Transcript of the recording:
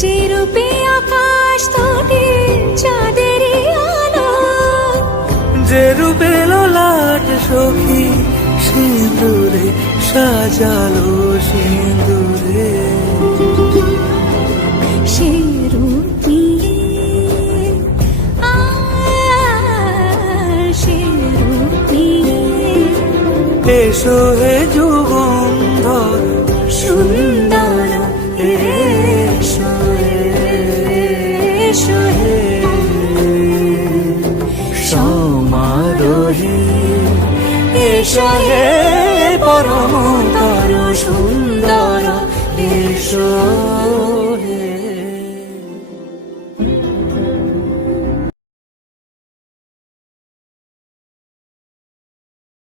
যে রূপে আকাশ তটে চাঁদেরই আলো, যে রূপে ললাট সখী সিঁদুরে সাজালো সিঁদুরে। সে রূপ নিয়ে সে রূপ নিয়ে এসো হে যুগন্ধর সুন্দর এসো এসো হে সমারোহে এসো হে পরমতর সুন্দর এসো।